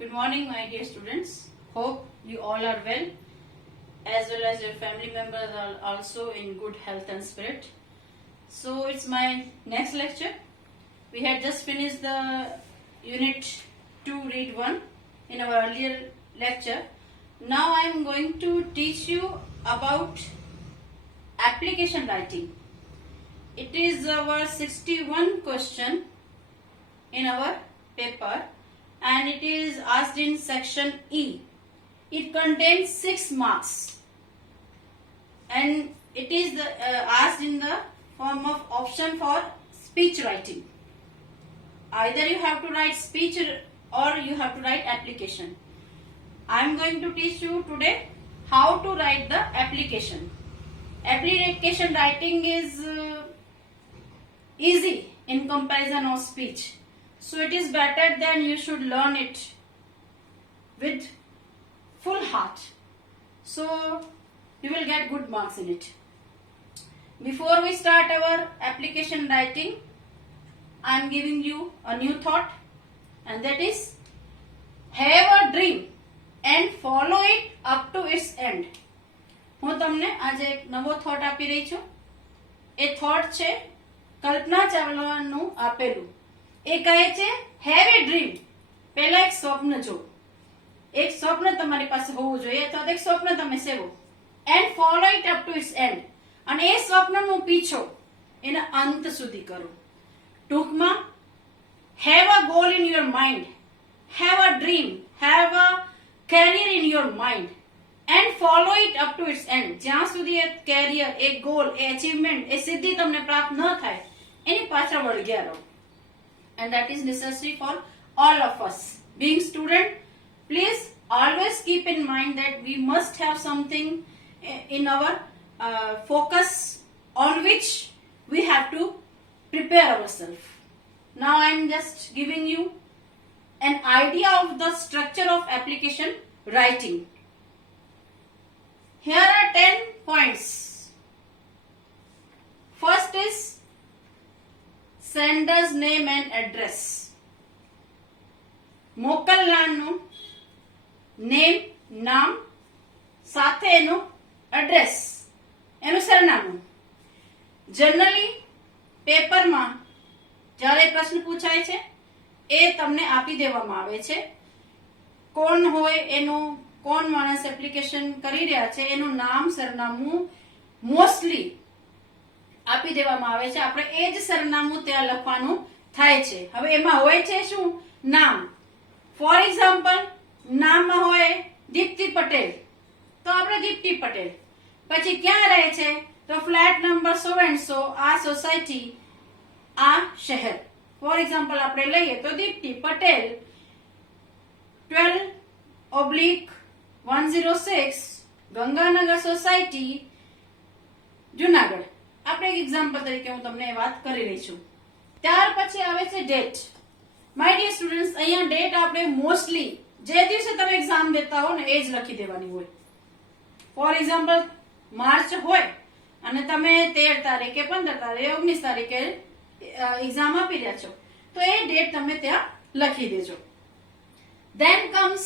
Good morning, my dear students. Hope you all are well, as well as your family members are also in good health and spirit. So it's my next lecture. We had just finished the unit 2 read 1 in our earlier lecture. Now I am going to teach you about application writing. It is our 61 question in our paper, and it is asked in section E. It contains 6 marks, and it is asked in the form of option for speech writing. Either you have to write speech or you have to write application. I am going to teach you today how to write the application. Application writing is easy in comparison of speech. So it is better than you should learn it with full heart. So you will get good marks in it. Before we start our application writing, I am giving you a new thought, and that is have a dream and follow it up to its end. હું તમને આજે એક નવો thought આપી રહી છું. એ thought છે કલ્પના ચાવલાનું આપેલું. એ કહે છે હેવ એ ડ્રીમ. પહેલા એક સ્વપ્ન જો. એક સ્વપ્ન તમારી પાસે હોવું જોઈએ, અથવા એક સ્વપ્ન તમે સેવો and follow it up to its end. અને એ સ્વપ્નનો પીછો એના અંત સુધી કરો. ટૂંકમાં have a goal in your mind, have a dream, have a career in your mind and follow it up to its end. જ્યાં સુધી એ કેરિયર, એ ગોલ, એ અચીવમેન્ટ, એ સિદ્ધિ તમને પ્રાપ્ત ન થાય એની પાછળ વળગ્યા રહો. And that is necessary for all of us. Being student, please always keep in mind that we must have something in our focus on which we have to prepare ourselves. Now I am just giving you an idea of the structure of application writing. Here are 10 points. First is sender's name and address. મોકલનારનું name, નામ, સાથે એનું address, એનું સરનામું. Generally પેપરમાં જ્યારે પ્રશ્ન પૂછાય છે એ તમને આપી દેવામાં આવે છે. કોણ હોય એનું, કોણ માણસ એપ્લિકેશન કરી રહ્યા છે એનું નામ, સરનામું મોસ્ટલી આપી દેવામાં આવે છે. આપણે એ જ સરનામું ત્યાં લખવાનું થાય છે. હવે એમાં હોય છે શું? નામ. ફોર એક્ઝામ્પલ, નામમાં હોય દીપ્તિ પટેલ, તો આપણે દીપ્તિ પટેલ. પછી ક્યાં રહે છે? તો flat number so and so, આ સોસાયટી, આ શહેર. ફોર એક્ઝામ્પલ આપણે લઈએ તો દીપ્તિ પટેલ 12/106 ગંગાનગર સોસાયટી, જુનાગઢ. આપણે એક એક્ઝામ્પલ તરીકે હું તમને વાત કરી રહી છું. ત્યાર પછી આવે છે ડેટ. માય ડિયર સ્ટુડન્ટ્સ, અહીંયા ડેટ આપણે મોસ્ટલી જે દિવસે તમે એક્ઝામ દેતા હો ને એ જ લખી દેવાની હોય. ફોર એક્ઝામ્પલ માર્ચ હોય અને તમે 13 તારીખે, 15 તારીખે, 19 તારીખે એક્ઝામ આપી રહ્યા છો, તો એ ડેટ તમે ત્યાં લખી દેજો. Then comes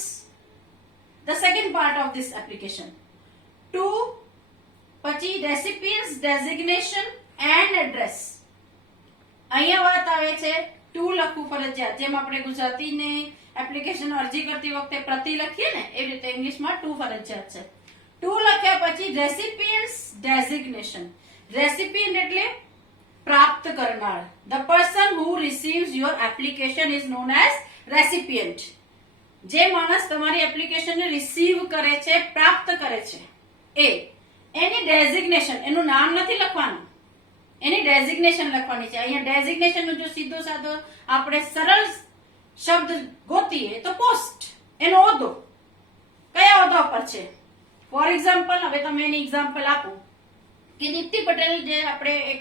the second part of this application. To પછી રેસિપિયન્ટ્સ ડેઝિગ્નેશન એન્ડ એડ્રેસ. અહીંયા વાત આવે છે ટુ લખવું ફરજિયાત. જેમ આપણે ગુજરાતીને એપ્લિકેશન અરજી કરતી વખતે પ્રતિ લખીએ ને, એવી રીતે ઇંગ્લિશમાં ટુ ફરજિયાત છે. ટુ લખ્યા પછી રેસિપિયન્ટ્સ ડેઝિગ્નેશન. રેસિપિયન્ટ એટલે પ્રાપ્ત કરનાર. The person who receives your application is known as recipient. જે માણસ તમારી એપ્લિકેશનને રિસીવ કરે છે, પ્રાપ્ત કરે છે, એ. એની ડેઝિગ્નેશન, એનું નામ નથી લખવાનું, એની ડેઝિગ્નેશન લખવાની છે. અહીંયા ડેઝિગ્નેશન નો જો સીધો સાધો આપણે સરળ શબ્દ ગોતીએ તો પોસ્ટ, એનો હોદ્દો, કયા હોદ્દા પર છે. ફોર એક્ઝામ્પલ, હવે તમે એની એક્ઝામ્પલ આપો કે દીપ્તિ પટેલ, જે આપણે એક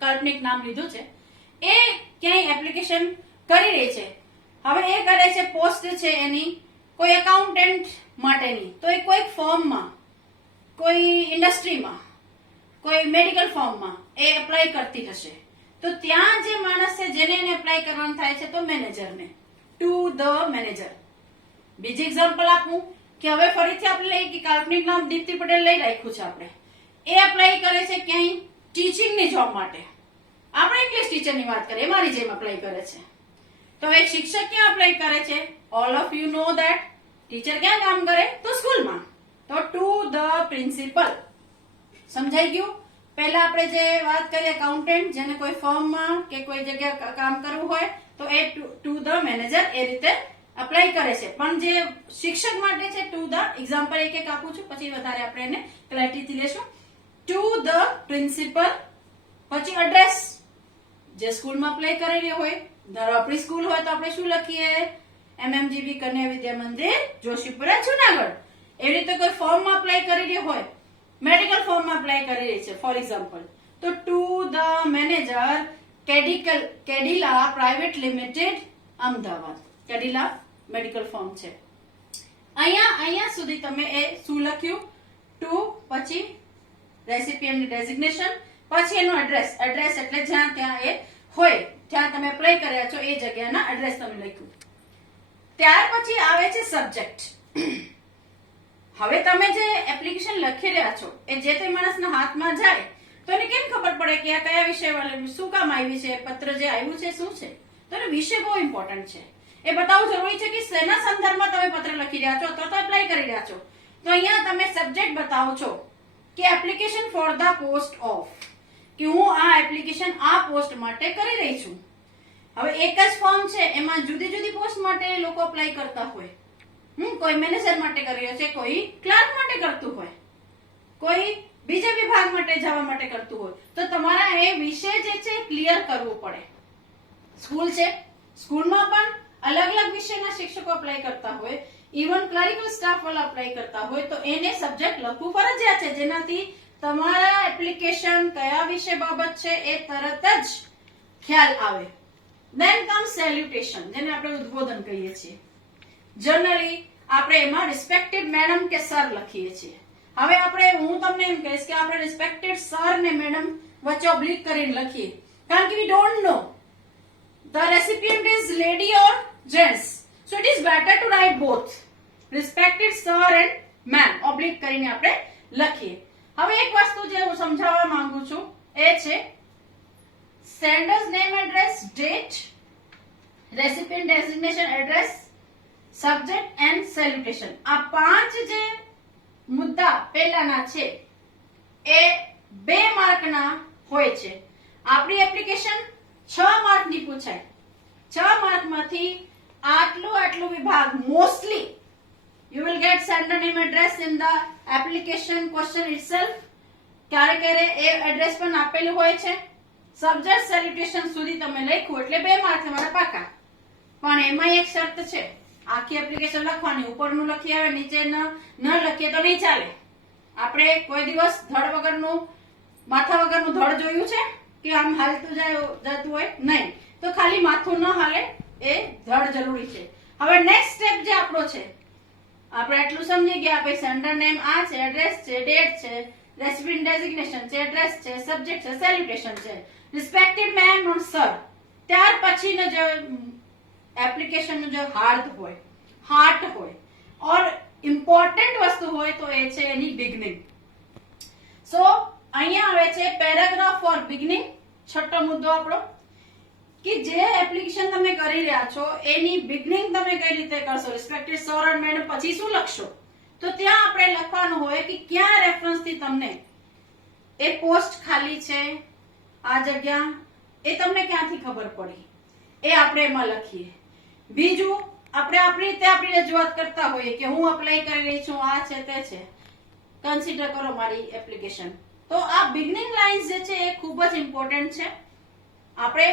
કાલ્પનિક નામ લીધું છે, એ ક્યાંય એપ્લિકેશન કરી રહી છે. હવે એ કરે છે, પોસ્ટ છે એની કોઈ એકાઉન્ટન્ટ માટેની, તો એ કોઈ ફોર્મમાં, કોઈ ઇન્ડસ્ટ્રીમાં, કોઈ મેડિકલ ફોર્મમાં એ એપ્લાય કરતી હશે. તો ત્યાં જે માણસ છે જેને એને એપ્લાય કરવાનું થાય છે તો મેનેજરને, ટુ ધ મેનેજર. બીજી એક્ઝામ્પલ આપું કે હવે ફરીથી આપણે લઈએ કે કાલ્પનિક નામ દીપ્તિ પટેલ લઈ રાખ્યું છે આપણે. એ અપ્લાય કરે છે ક્યાંય ટીચિંગની જોબ માટે. આપણે ઇંગ્લિશ ટીચરની વાત કરીએ, મારી જેમ અપ્લાય કરે છે. તો એક શિક્ષક ક્યાં અપ્લાય કરે છે? All of you know that teacher ક્યાં કામ કરે? તો સ્કૂલમાં. તો ટુ ધ પ્રિન્સિપલ. સમજાઈ ગયું? પહેલા આપણે જે વાત કરીએ એકાઉન્ટન્ટ, જેને કોઈ ફર્મમાં કે કોઈ જગ્યાએ કામ કરવું હોય તો એ ટુ ધ મેનેજર એ રીતે અપ્લાય કરે છે. પણ જે શિક્ષક માટે છે ટુ ધ, એક્ઝામ્પલ એક એક આપું છું, પછી વધારે આપણે એને ક્લેરિટી લેશું. ટુ ધ પ્રિન્સિપલ, પછી એડ્રેસ જે સ્કૂલમાં અપ્લાય કરેલી હોય. ધારો આપણી સ્કૂલ હોય તો આપણે શું લખીએ? MMGB કન્યા વિદ્યા મંદિર, જોશીપુરા, જુનાગઢ. એવી રીતે કોઈ ફોર્મમાં અપ્લાય કરેલી હોય, મેડિકલ ફોર્મમાં અપ્લાય કરેલી છે ફોર એક્ઝામ્પલ, તો two the manager Cadila private limited, Ahmedabad. Cadila medical form છે. અહીંયા સુધી તમે એ શું લખ્યું? ટુ, પછી રેસિપિયન્ટ ડેઝિગ્નેશન, પછી એનું એડ્રેસ. એડ્રેસ એટલે જ્યાં ત્યાં એ હોય, જ્યાં તમે અપ્લાય કર્યા છો એ જગ્યાના એડ્રેસ તમે લખ્યું. ત્યાર પછી આવે છે સબ્જેક્ટ. હવે તમે જે એપ્લિકેશન લખી રહ્યા છો એ જે તે માણસના હાથમાં જાય તો એને કેમ ખબર પડે કે આ કયા વિષય વાળું, શું કામ આવ્યું છે, પત્ર જે આવ્યું છે શું છે? તો એ વિષય બહુ ઇમ્પોર્ટન્ટ છે. એ બતાવવું જરૂરી છે કે શેના સંદર્ભમાં તમે પત્ર લખી રહ્યા છો અથવા તો એપ્લાય કરી રહ્યા છો. તો અહીંયા તમે સબ્જેક્ટ બતાવો છો કે application for the post of, કે હું આ એપ્લિકેશન આ પોસ્ટ માટે કરી રહી છું. હવે એક જ ફોર્મ છે, એમાં જુદી જુદી પોસ્ટ માટે લોકો અપ્લાય કરતા હોય. કોઈ મેનેજર માટે કરી રહ્યો છે, કોઈ ક્લાર્ક માટે કરતું હોય, કોઈ બીજા વિભાગ માટે જવા માટે કરતું હોય. તો તમારા એ વિષય જે છે ક્લિયર કરવું પડે. સ્કૂલ છે, સ્કૂલમાં પણ અલગ અલગ વિષયના શિક્ષકો અપ્લાય કરતા હોય, ઇવન ક્લરિકલ સ્ટાફ વાળા અપ્લાય કરતા હોય, તો એને સબ્જેક્ટ લખવું ફરજિયાત છે, જેનાથી તમારા એપ્લિકેશન કયા વિષય બાબત છે એ તરત જ ખ્યાલ આવે. ધેન કમ સેલ્યુટેશન, જેને આપણે ઉદ્બોધન કહીએ છીએ. જનરલી આપણે એમાં રિસ્પેક્ટેડ મેડમ કે સર લખીએ છીએ. હવે હું તમને એમ કહીશ કે આપણે રિસ્પેક્ટેડ સર ને મેડમ વચ્ચે ઓબ્લિક કરીને લખીએ, કારણ કે we don't know the recipient is lady or gents, so it is better to write both respected sir and ma'am oblique કરીને આપણે લખીએ. હવે એક વસ્તુ જે હું સમજાવવા માંગુ છું એ છે sender's name, address, date, recipient designation, address, subject and salutation. આ પાંચ જે મુદ્દા પહેલાના છે એ 2 માર્કના હોય છે. આપણી એપ્લિકેશન 6 માર્કની પૂછાય. 6 માર્કમાંથી આટલું વિભાગ mostly you will get sender name, address in the application question itself. ક્યારે એ એડ્રેસ પણ આપેલું હોય છે. સબ્જેક્ટ સેલ્યુટેશન સુધી તમે લખ્યું એટલે 2 માર્ક તમારા પાકા. પણ એમાં એક શરત છે, આખી એપ્લિકેશન લખવાની, ઉપરનું લખી આવે, નીચે ન લખીએ તો નહીં ચાલે. આપણે કોઈ દિવસ ધડ વગરનું, માથા વગરનું ધડ જોયું છે કે આમ હાલતું જતું હોય? નહીં. તો ખાલી માથું ન હાલે, એ ધડ જરૂરી છે. હવે નેક્સ્ટ સ્ટેપ જે આપણો છે, આપણે એટલું સમજી ગયા, ભાઈ સેન્ડર નેમ આ છે, એડ્રેસ છે, ડેટ છે, રેસિપિયન્ટ ડેઝિગ્નેશન છે, એડ્રેસ છે, સબ્જેક્ટ છે, સેલ્યુટેશન છે, રિસ્પેક્ટેડ મેમ ઓર સર. ત્યાર પછીનો જે એપ્લિકેશનનું જે હાર્ટ હોય ઓર ઇમ્પોર્ટન્ટ વસ્તુ હોય તો એ છે એની બિગનિંગ. સો અહીંયા આવે છે પેરેગ્રાફ ફોર બિગનિંગ. છઠ્ઠો મુદ્દો આપણો કે જે એપ્લિકેશન તમે કરી રહ્યા છો એની બિગનિંગ તમે કઈ રીતે કરશો. રિસ્પેક્ટેડ સર એન્ડ મેડમ પછી શું લખશો? તો ત્યાં આપણે લખવાનું હોય કે ક્યાં રેફરન્સ થી તમને એ પોસ્ટ ખાલી છે, આ જગ્યા એ તમને ક્યાંથી ખબર પડી, એ આપણે એમાં લખીએ. બીજું, આપણે આપણી રીતે આપણી રજૂઆત કરતા હોઈએ કે હું અપ્લાય કરી રહી છું, આ છે તે છે, કન્સિડર કરો મારી એપ્લિકેશન. તો આ બિગનિંગ લાઇન્સ જે છે એ ખૂબ જ ઇમ્પોર્ટન્ટ છે. આપણે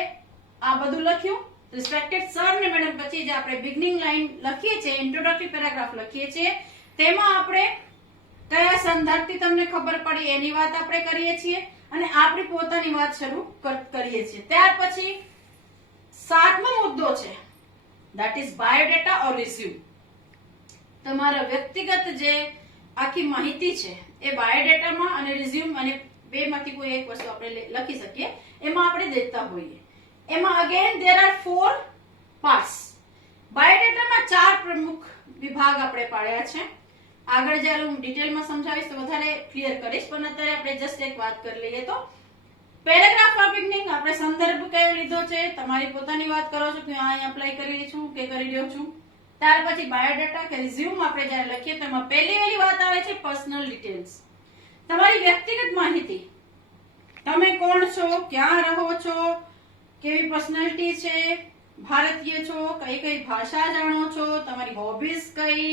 આ બધું લખ્યું, રિસ્પેક્ટેડ સર ને મેડમ પછી જે આપણે બિગનિંગ લાઇન લખીએ છીએ, ઇન્ટ્રોડક્ટરી પેરાગ્રાફ લખીએ છીએ, તેમાં આપણે કયા સંદર્ભથી તમને ખબર પડી એની વાત આપણે કરીએ છીએ અને આપણી પોતાની વાત શરૂ કરીએ છીએ. ત્યાર પછી 7મો મુદ્દો છે, that is biodata or resume. તમારા વ્યક્તિગત જે આખી માહિતી છે એ બાયોડેટામાં અને રિઝ્યુમ અને બેમાંથી કોઈ એક વસ્તુ આપણે લખી શકીએ, એમાં આપણે દેતા હોઈએ. એમાં અગેન there are 4 parts. બાયોડેટામાં 4 પ્રમુખ વિભાગ આપણે પાડ્યા છે. આગળ જ્યારે હું ડિટેલમાં સમજાવીશ તો વધારે ક્લિયર કરીશ, પણ અત્યારે આપણે જસ્ટ એક વાત કરી લઈએ. તો પેરેગ્રાફમાં બિગનિંગ આપણે સંદર્ભ કયો લીધો છે, તમારી પોતાની વાત કરો છો કે અહીંયા અપ્લાય કરી રહી છું કે કરી રહ્યો છું. ત્યાર પછી બાયોડેટા કે રિઝ્યુમ આપણે જ્યારે લખીએ તો એમાં પહેલી વાત આવે છે પર્સનલ ડિટેલ્સ, તમારી વ્યક્તિગત માહિતી. તમે કોણ છો, ક્યાં રહો છો, કેવી પર્સનાલિટી છે, ભારતીય છો, કઈ કઈ ભાષા જાણો છો, તમારી હોબીઝ કઈ,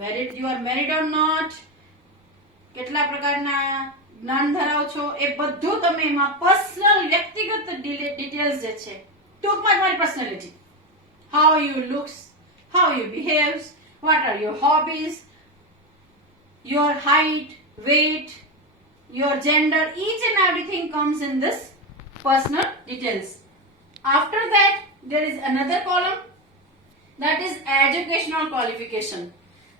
વેરિડ you are married or not, કેટલા પ્રકારના જ્ઞાન ધરાવો છો, એ બધું તમે એમાં પર્સનલ વ્યક્તિગત ડિટેલ્સ જે છે, ટૂંકમાં તમારી personality, how you looks, how you બિહેવ્સ, what are your hobbies, your height, weight, your gender, each and everything comes in this personal details. After that, there is another column, that is educational qualification.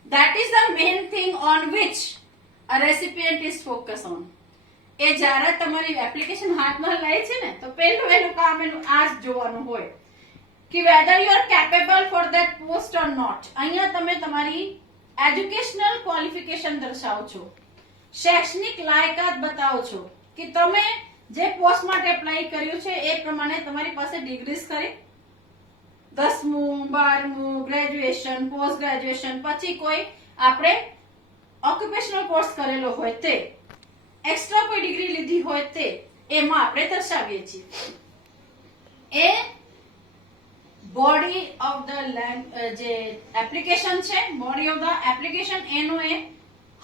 That is the main thing on which a recipient is focused on. એ જ્યારે તમારી application હાથમાં લે છે ને તો પહેલું કામ એનું આ જ જોવાનું હોય કે whether you are capable for that post or not. અહીંયા તમે તમારી એજ્યુકેશનલ ક્વોલિફિકેશન દર્શાવો છો, શૈક્ષણિક લાયકાત બતાવો છો કે તમે જે પોસ્ટ માટે એપ્લાય કર્યું છે એ પ્રમાણે તમારી પાસે ડિગ્રીઝ કરી 10મું 12મું ગ્રેજ્યુએશન, પોસ્ટ ગ્રેજ્યુએશન, પછી કોઈ આપણે ઓક્યુપેશનલ કોર્સ કરેલો હોય તે, એક્સ્ટ્રા કોઈ ડિગ્રી લીધી હોય તે, એમાં આપણે દર્શાવીએ છીએ. એ બોડી ઓફ ધ જે એપ્લિકેશન છે, બોડી ઓફ ધ એપ્લિકેશન એનો એ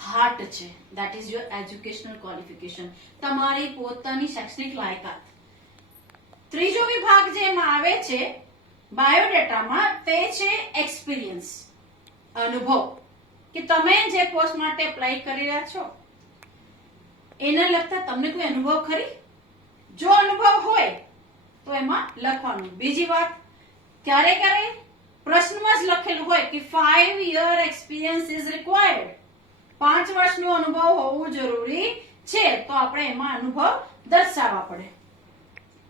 હાર્ટ છે. that is your educational qualification, તમારી પોતાની શૈક્ષણિક લાયકાત. ત્રીજો વિભાગ જેમાં આવે છે બાયોડેટામાં તે છે એક્સપિરિયન્સ, અનુભવ, કે તમે જે પોસ્ટ માટે એપ્લાય કરી રહ્યા છો એને લગતા તમને કોઈ અનુભવ ખરી? જો અનુભવ હોય તો એમાં લખવાનું. બીજી વાત, ક્યારે ક્યારે પ્રશ્નમાં જ લખેલું હોય કે 5 year experience is required, 5 વર્ષનો અનુભવ હોવું જરૂરી છે, તો આપણે એમાં અનુભવ દર્શાવવા પડે.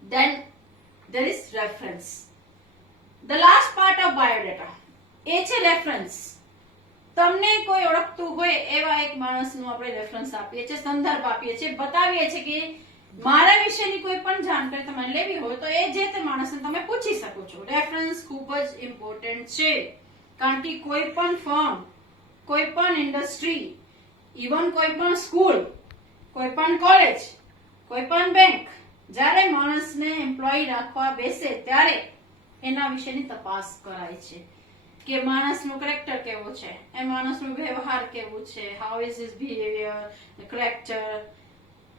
Then there is reference, the last part of biodata, એ છે રેફરન્સ. તમને કોઈ ઓળખતું હોય એવા એક માણસનું આપણે રેફરન્સ આપીએ છીએ, સંદર્ભ આપીએ છીએ, બતાવીએ છીએ કે મારા વિશેની કોઈ પણ જાણકારી તમારે લેવી હોય તો એ જે તે માણસને તમે પૂછી શકો છો. રેફરન્સ ખૂબ જ ઇમ્પોર્ટન્ટ છે, કારણ કે કોઈ પણ ફર્મ, કોઈ પણ ઇન્ડસ્ટ્રી, ઇવન કોઈ પણ સ્કૂલ, કોઈ પણ કોલેજ, કોઈ પણ બેંક જ્યારે માણસને એમ્પ્લોય રાખવા બેસે ત્યારે એના વિશેની તપાસ કરાય છે કે માણસનું કેરેક્ટર કેવું છે, એ માણસનું વ્યવહાર કેવું છે, how is his behaviour, character,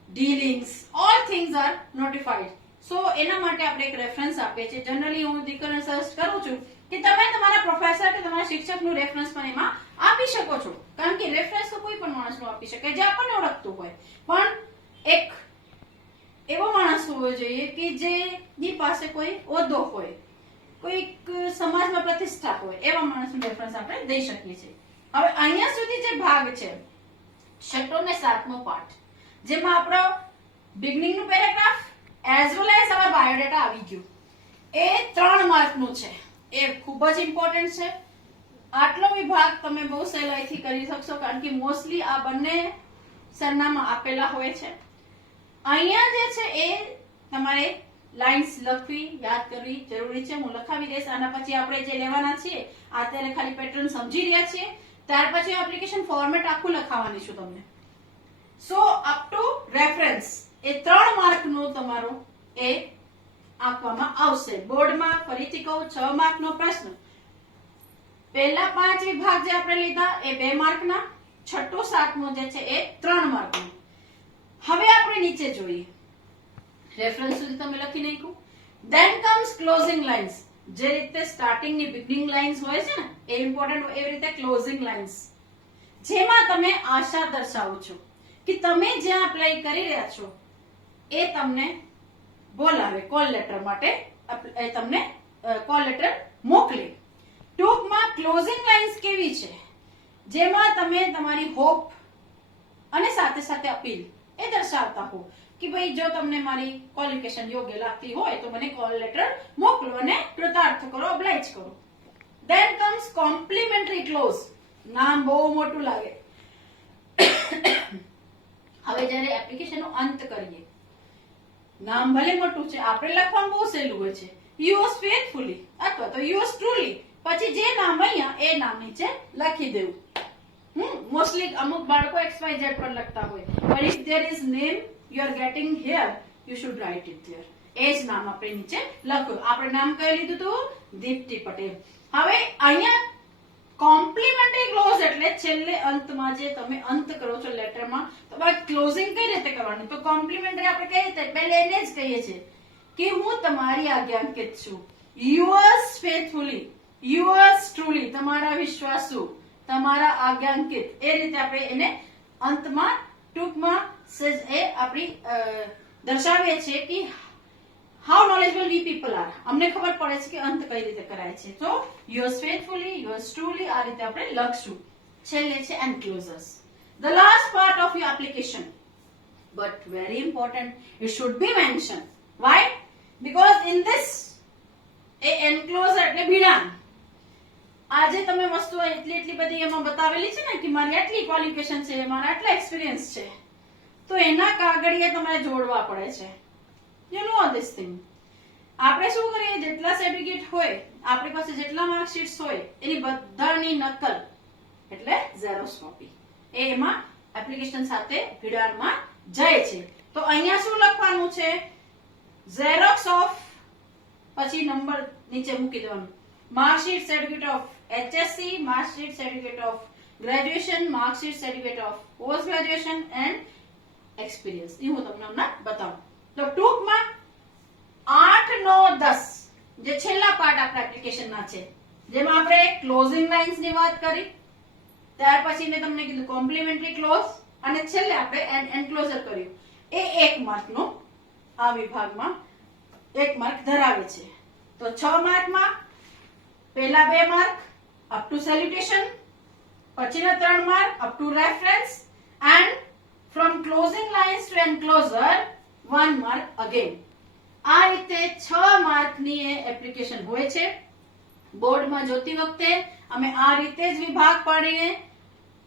dealings, all things are notified. So એના માટે આપણે એક રેફરન્સ આપીએ છીએ. જનરલી હું દીકરીને સજેસ્ટ કરું છું કે તમે તમારા પ્રોફેસર કે તમારા શિક્ષકનું રેફરન્સ પણ એમાં આપી શકો છો, કારણ કે રેફરન્સ તો કોઈ પણ માણસનું આપી શકે જે આપણને ઓળખતું હોય, પણ એક એવો માણસ હોવો જોઈએ કે જેની પાસે કોઈ હોદ્દો હોય, કોઈક સમાજમાં પ્રતિષ્ઠા હોય, એવા માણસનું રેફરન્સ આપણે દઈ શકીએ છીએ. હવે અહીંયા સુધી જે ભાગ છે 6 ને 7મો પાર્ટ, જેમાં આપણો બિગનિંગ નું paragraph as well as our biodata આવી ગયું, એ 3 માર્કનું છે. એ ખૂબ જ ઇમ્પોર્ટન્ટ છે. આટલો વિભાગ તમે બહુ સહેલાઈથી કરી શકશો, કારણ કે મોસ્ટલી આ બંને સરનામા આપેલા હોય છે. અહીંયા જે છે એ તમારે લાઇન્સ લખવી, યાદ કરવી જરૂરી છે. હું લખાવી દઈશ. આના પછી આપણે જે લેવાના છીએ અત્યારે ખાલી પેટર્ન સમજી રહ્યા છીએ, ત્યાર પછી એપ્લિકેશન ફોર્મેટ આખું લખાવવાની છું તમને. સો અપ ટુ રેફરન્સ એ 3 માર્કનું તમારો એ આપવામાં આવશે બોર્ડમાં. ફરીથી કહું, 6 માર્કનો પ્રશ્ન. પહેલા 5 વિભાગ જે આપણે લીધા એ 2 માર્કના, 6, 7મો જે છે એ 3 માર્કનો. હવે આપણે નીચે જોઈએ. રેફરન્સ સુધી તમે લખી નાખ્યું. Then comes closing lines. જે રીતે સ્ટાર્ટિંગ ની બિગનિંગ લાઇન્સ હોય છે ને એ ઇમ્પોર્ટન્ટ હોય, એવી રીતે ક્લોઝિંગ લાઇન્સ, જેમાં તમે આશા દર્શાવો છો કે તમે જ્યાં અપ્લાય કરી રહ્યા છો એ તમને બોલાવે કોલ લેટર માટે, તમને કોલ લેટર મોકલે. ટૂંકમાં ક્લોઝિંગ લાઇન્સ કેવી છે, જેમાં તમે તમારી હોપ અને સાથે સાથે અપીલ એ દર્શાવતા હો કે ભાઈ જો તમને મારી ક્વોલિફિકેશન યોગ્ય લાગતી હોય તો મને કોલ લેટર મોકલો અને કૃતાર્થ કરો, ઓબ્લાઇજ કરો. Then comes complementary clause. નામ બહુ મોટું લાગે. હવે જ્યારે એપ્લિકેશન નો અંત કરીએ, નામ ભલે મોટું છે, આપણે લખવાનું બહુ સહેલું હોય છે. yours faithfully અથવા તો yours truly, પછી જે નામ અહીંયા એ નામ નીચે લખી દેવું. મોસ્ટલી અમુક બાળકો XYZ પર લખતા હોય, but if there is name you are getting here, you should write it there. એ જ નામ આપણે નીચે લખો. આપણે નામ કઈ લીધું હતું? દીપ્તિ પટેલ. હવે અહીંયા કોમ્પ્લિમેન્ટરી ક્લોઝ એટલે છેલ્લે અંતમાં જે તમે અંત કરો છો લેટરમાં, તમારે ક્લોઝિંગ કઈ રીતે કરવાની? તો કોમ્પ્લિમેન્ટરી આપણે કઈ રીતે પહેલે એને જ કહીએ છીએ કે હું તમારી આજ્ઞાંકિત છું. yours faithfully, yours truly, તમારા વિશ્વાસુ, તમારા આજ્ઞાંકિત. એ રીતે આપણે એને અંતમાં ટૂંકમાં એ આપણી દર્શાવીએ છીએ કે how knowledgeable we people are. અમને ખબર પડે છે કે અંત કઈ રીતે કરાય છે. તો yours faithfully, yours truly આ રીતે આપણે લખશું. છેલ્લે છે enclosures, the last part of your application, but very important, it should be mentioned. Why? Because in this a enclosure એટલે ભીડાણ. આજે તમે વસ્તુઓ એટલી બધી એમાં બતાવેલી છે ને કે મારી આટલી ક્વોલિફિકેશન છે, મારા આટલા એક્સપિરિયન્સ છે, તો એના કાગળિયા તમારે જોડવા પડે છે. You know this thing. આપણે શું કરીએ? જેટલા સર્ટિફિકેટ હોય, આપણી પાસે જેટલા માર્કશીટ્સ હોય, એની બધાની નકલ એટલે ઝેરોક્સ કોપી એ એમાં એપ્લિકેશન સાથે ભીડાણમાં જાય છે. તો અહીંયા શું લખવાનું છે? ઝેરોક્સ ઓફ, પછી નંબર નીચે મૂકી દેવાનું. Marksheet certificate of HSC, marksheet certificate of graduation, marksheet certificate of post graduation and experience. એ હું તમને હમણાં બતાવું. તો ટૂંકમાં 8, 9, 10 જે છેલ્લા પાર્ટ આપણા એપ્લિકેશનના છે, જેમાં આપણે ક્લોઝિંગ લાઇન્સ ની વાત કરી, ત્યાર પછી મેં તમને કીધું કોમ્પ્લિમેન્ટરી ક્લોઝ, અને છેલ્લે આપણે એન્ક્લોઝર કર્યું. એ 1 માર્કનો આ વિભાગમાં 1 માર્ક ધરાવે છે. તો 6 માર્કમાં પહેલા 2 માર્ક અપ ટુ સેલ્યુટેશન, પછીના 3 mark up to reference, and from closing lines to enclosure 1 mark again. આ રીતે 6 માર્કની એપ્લિકેશન હોય છે. બોર્ડમાં જોતી વખતે અમે આ રીતે જ વિભાગ પાડીને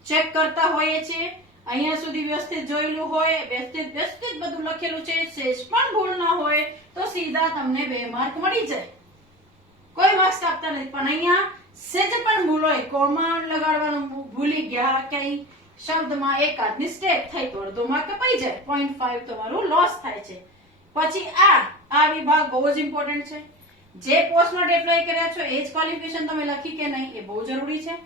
ચેક કરતા હોઈએ છીએ. અહીંયા સુધી વ્યવસ્થિત જોયેલું હોય, વ્યવસ્થિત બધું લખેલું છે, સેજ પણ ભૂલ ના હોય તો સીધા તમને 2 માર્ક મળી જાય. કોઈ માર્ક્સ કાપતા નથી. પણ અહીંયા સેજ પણ ભૂલ હોય, કોમા લગાડવાનું ભૂલી ગયા, કઈ શબ્દમાં એકાદ મિસ્ટેક થઈ તો અડધો માર્ક કપાઈ જાય, 0.5 તમારું લોસ થાય છે. પછી આ વિભાગ બહુ જ ઇમ્પોર્ટન્ટ છે. જે પોસ્ટમાં એપ્લાય કર્યા છો એ જ ક્વોલિફિકેશન તમે લખી કે નહીં એ બહુ જરૂરી છે.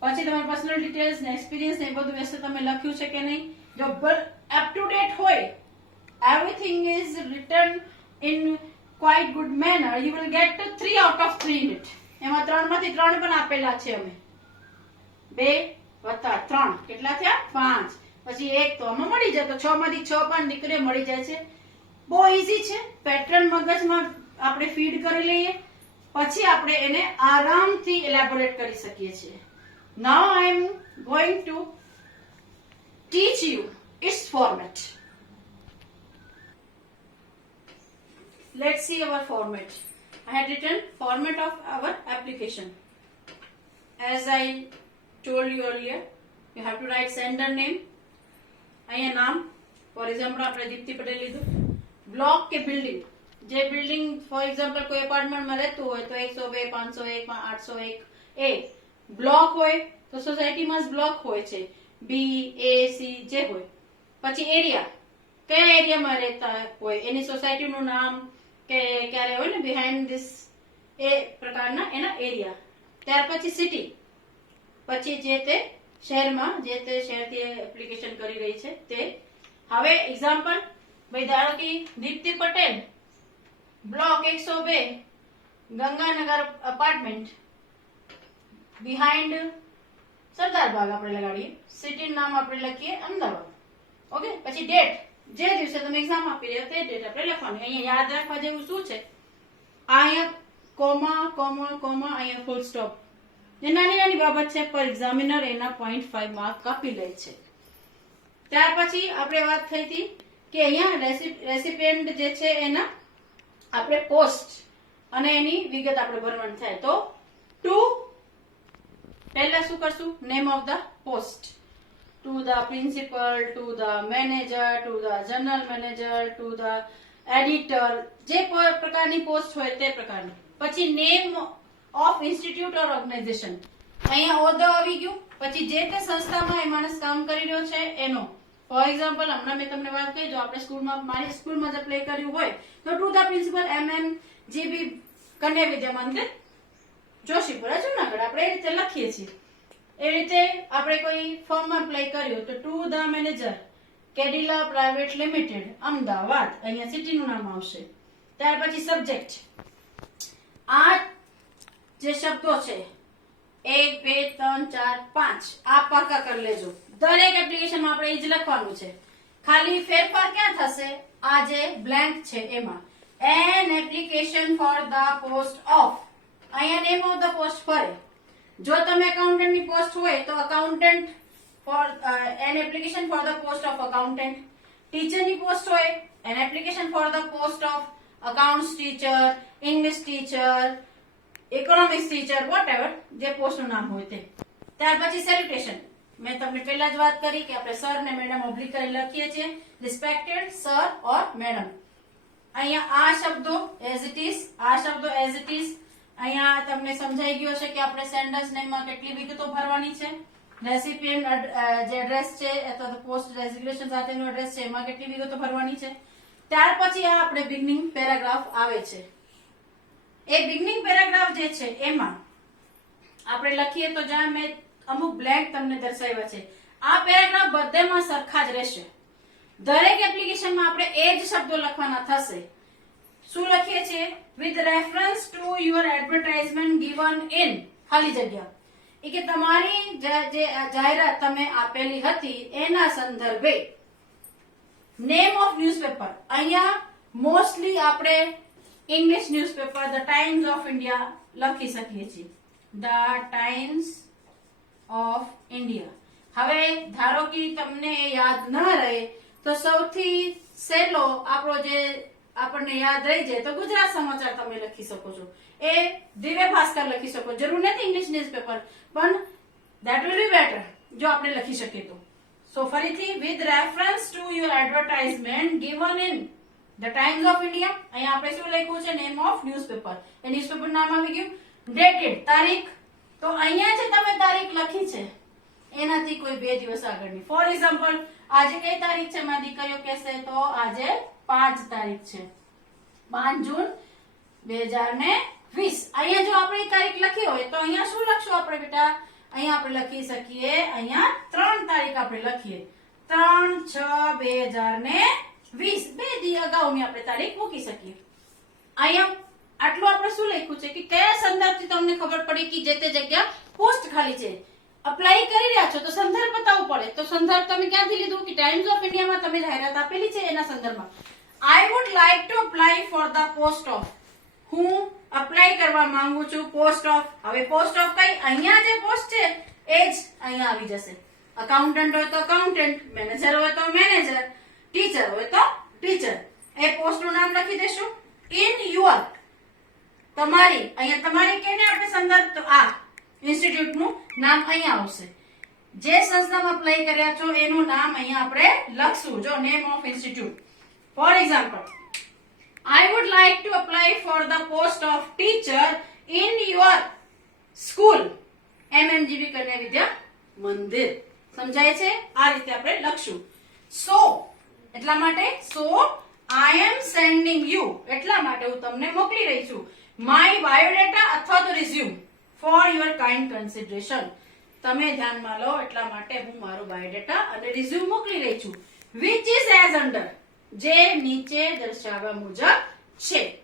પછી તમારા પર્સનલ ડિટેલ્સ ને એક્સપિરિયન્સ ને બધું વ્યવસ્થિત તમે લખ્યું છે કે નહીં. જો અપ ટુ ડેટ હોય, everything is written in quite good manner, you will get 3 out of 3 in it. એમાં 3 માંથી 3 પણ આપેલા છે અમે. 2 વત્તા 3 કેટલા થયા? 5. પછી 1 તો આમાં મળી જાય, તો 6 માંથી 6 પણ દીકરીઓ મળી જાય છે. બહુ ઈઝી છે. પેટર્ન મગજમાં આપણે ફીડ કરી લઈએ, પછી આપણે એને આરામથી એલેબોરેટ કરી શકીએ છીએ. Now I am going to teach you its format. Let's see our format. I had written format of our application. As I told you earlier, you have to write sender name. અહીંયા નામ, for example આપણે દીપ્તિ પટેલ લીધું. Block કે building, જે building for example કોઈ એપાર્ટમેન્ટમાં રહેતું હોય તો 102, 501, 801 એ બ્લોક હોય તો સોસાયટીમાં જ બ્લોક હોય છે, બી, એ, સી જે હોય. પછી એરિયા, કયા એરિયામાં રહેતા હોય એની સોસાયટીનું નામ કે ક્યારે હોય ને બિહાઇન્ડ ધીસ એ પ્રકારના એના એરિયા. ત્યાર પછી સિટી, પછી જે તે શહેરમાં જે તે શહેરથી એપ્લિકેશન કરી રહી છે તે. હવે એક્ઝામ્પલ, ભાઈ ધારો કે Dipti Patel, block 102, Ganganagar apartment, behind Sardar Baug આપણે લગાડીએ, સિટી નામ આપણે લખીએ અમદાવાદ. ઓકે. પછી ડેટ, જે દિવસે તમે એક્ઝામ આપી રહ્યા તે ડેટ આપણે લખવાની. અહીંયા યાદ રાખવા જેવું શું છે? અહીંયા કોમા કોમા કોમા, અહીંયા ફૂલ સ્ટોપ. એ નાની નાની બાબત છે, પર એક્ઝામિનર એના 0.5 માર્ક કાપી લે છે. ત્યાર પછી આપણે વાત થઈ હતી કે અહીંયા રેસિપિયન્ટ જે છે એના આપણે પોસ્ટ અને એની વિગત આપણે ભરવાની થાય. તો ટુ પહેલા શું કરશું name of the post to the principal to the manager to the general manager to the editor જે પ્રકારની પોસ્ટ હોય તે પ્રકારની પછી name of institute or organisation અહીંયા હોદ્દો આવી ગયું પછી જે તે સંસ્થામાં એ માણસ કામ કરી રહ્યો છે એનો ફોર એક્ઝામ્પલ હમણાં મેં તમને વાત કરી જો આપણે સ્કૂલમાં મારી સ્કૂલમાં જે પ્લે કર્યું હોય તો two the principal MM GB કન્યા વિદ્યા મંદિર જોશીપુરા જુનાગઢ આપણે એ રીતે લખીએ છીએ એ રીતે આપણે કોઈ ફોર્મમાં પ્લે કર્યું તો two the manager Cadila private limited Ahmedabad અહીંયા સિટીનું નામ આવશે ત્યાર પછી સબ્જેક્ટ આ જે શબ્દો છે 1 2 3 4 5 આ પાકા કરી લેજો દરેક એપ્લિકેશનમાં આપણે એ જ લખવાનું છે ખાલી ફેરફાર ક્યાં થશે આ જે બ્લેન્ક છે એમાં an application for the post of અહીંયા નેમ ઓફ ધ પોસ્ટ ફરે જો તમે એકાઉન્ટન્ટની પોસ્ટ હોય તો accountant for an application for the post of accountant ટીચરની પોસ્ટ હોય an application for the post of accounts teacher English teacher economics teacher whatever જે પોસ્ટનું નામ હોય તે ત્યાર પછી સેલ્યુટેશન મેં તમને પહેલા જ વાત કરી કે આપણે સર ને મેડમ ઓબ્લિક કરી લખીએ છીએ રિસ્પેક્ટેડ સર ઓર મેડમ અહીંયા આ શબ્દો એઝ ઇટ ઇઝ આ શબ્દો એઝ ઇટ ઇઝ અહીંયા તમને સમજાઈ ગયો છે કે આપણે સેન્ડર્સ નેમમાં કેટલી વિગતો ભરવાની છે રેસિપિયન્ટ જે એડ્રેસ છે અથવા તો પોસ્ટ રેઝિગ્નેશન સાથેનો એડ્રેસ છે એમાં કેટલી વિગતો ભરવાની છે ત્યાર પછી આ આપણે બિગનિંગ પેરાગ્રાફ આવે છે એ બિગનિંગ પેરાગ્રાફ જે છે એમાં આપણે લખીએ તો જ્યાં મેં અમુક બ્લેન્ક તમને દર્શાવ્યા છે આ પેરાગ્રાફ બધેમાં સરખા જ રહેશે દરેક એપ્લિકેશનમાં આપણે એ જ શબ્દો લખવાના થશે શું લખીએ છીએ with reference to your advertisement given in ખાલી જગ્યા એ કે તમારી જે જાહેરાત તમે આપેલી હતી એના સંદર્ભે નેમ ઓફ ન્યૂઝપેપર અહીંયા મોસ્ટલી આપણે English newspaper the times of India લખી શકીએ છીએ ધ ટાઈમ્સ ઓફ ઇન્ડિયા હવે ધારો કે તમને યાદ ન રહે તો સૌથી સહેલો આપણો જે આપણને યાદ રહી જાય તો ગુજરાત સમાચાર તમે લખી શકો છો એ દિવ્ય ભાસ્કર લખી શકો જરૂર નથી ઇંગ્લિશ ન્યૂઝપેપર પણ ધેટ વિલ બી બેટર જો આપણે લખી શકીએ તો સો ફરીથી with reference to your advertisement given in the times of India અહીંયા આપણે શું લખ્યું છે name of newspaper A newspaper નામ આવી ગયું ડેટેડ તારીખ તો અહીંયા જે તમે તારીખ લખી છે એનાથી કોઈ 2 દિવસ આગળની ફોર એક્ઝામ્પલ આજે કઈ તારીખ છે મારી દીકરીઓ કહેશે તો આજે 5 તારીખ છે 5 જૂન 2020 અહીંયા જો આપણે તારીખ લખી હોય તો અહીંયા શું લખશું આપણે બેટા અહીંયા આપણે લખી શકીએ અહીંયા 3 તારીખ આપણે લખીએ 3/6/2020 2 દી અગાઉની આપણે તારીખ મૂકી શકીએ અહીંયા આટલું આપણે શું લખ્યું છે કે કયા સંદર્ભથી તમને ખબર પડી કે જે તે જગ્યા પોસ્ટ ખાલી છે અપ્લાય કરી રહ્યા છો તો સંદર્ભ બતાવવું પડે તો સંદર્ભ તમે ક્યાંથી લીધું કે ટાઈમ્સ ઓફ ઇન્ડિયામાં તમે જાહેરાત આપેલી છે એના સંદર્ભમાં I would like to apply four the post of હું અપ્લાય કરવા માંગુ છું પોસ્ટ ઓફ હવે પોસ્ટ ઓફ કઈ અહીંયા જે પોસ્ટ છે એ જ અહીંયા આવી જશે અકાઉન્ટન્ટ હોય તો અકાઉન્ટન્ટ મેનેજર હોય તો મેનેજર ટીચર હોય તો ટીચર એ પોસ્ટનું નામ લખી દેશું ઇન યોર તમારી અહીંયા તમારી કેને આપણે સંદર્ભ તો આ ઇન્સ્ટિટ્યૂટનું નામ અહીંયા આવશે જે સંસ્થામાં અપ્લાય કર્યા છો એનું નામ અહીંયા આપણે લખશું જો name of institute for example I would like to apply for the post of teacher in your school MMGB કન્યા વિદ્યા મંદિર સમજાય છે આ રીતે આપણે લખશું so એટલા માટે so I am sending you એટલા માટે હું તમને મોકલી રહી છું my biodata અથવા તો resume for your kind consideration તમે ધ્યાનમાં લો એટલા માટે હું મારું બાયોડેટા અને resume મોકલી રહી છું which is as under જે નીચે દર્શાવ્યા મુજબ છે